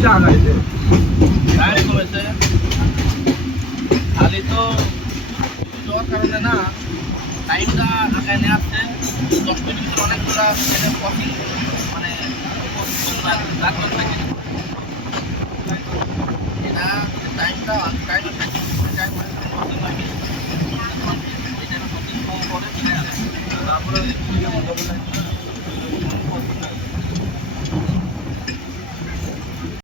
time কমেছে খালি তো যাওয়ার কারণে না টাইমটা আগায় নিয়ে আসছে 10 মিনিট অনেকগুলা কফি মানে ডাক্তার থেকে এটা টাইমটা টাইমে টাইম তারপরে